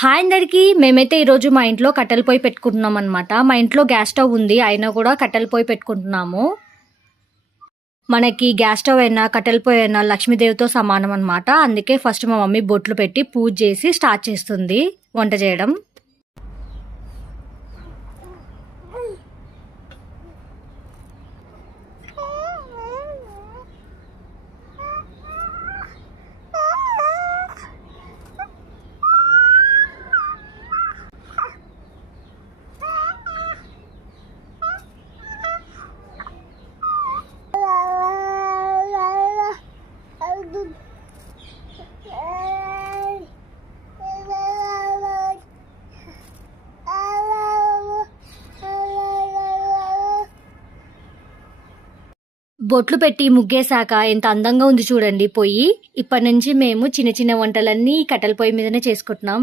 Hi అందరికీ. మేమైతే ఈరోజు మా ఇంట్లో కట్టెల పొయ్యి పెట్టుకుంటున్నాం అనమాట. మా ఇంట్లో గ్యాస్ స్టవ్ ఉంది, అయినా కూడా కట్టెల పొయ్యి పెట్టుకుంటున్నాము. మనకి గ్యాస్ స్టవ్ అయినా కట్టెల పొయ్యి అయినా లక్ష్మీదేవితో సమానం అనమాట. అందుకే ఫస్ట్ మా మమ్మీ బొట్లు పెట్టి పూజ చేసి స్టార్ట్ చేస్తుంది వంట చేయడం. బొట్లు పెట్టి ముగ్గేశాక ఎంత అందంగా ఉంది చూడండి పొయ్యి. ఇప్పటి నుంచి మేము చిన్న చిన్న వంటలన్నీ కట్టెల పొయ్యి మీదనే చేసుకుంటున్నాం.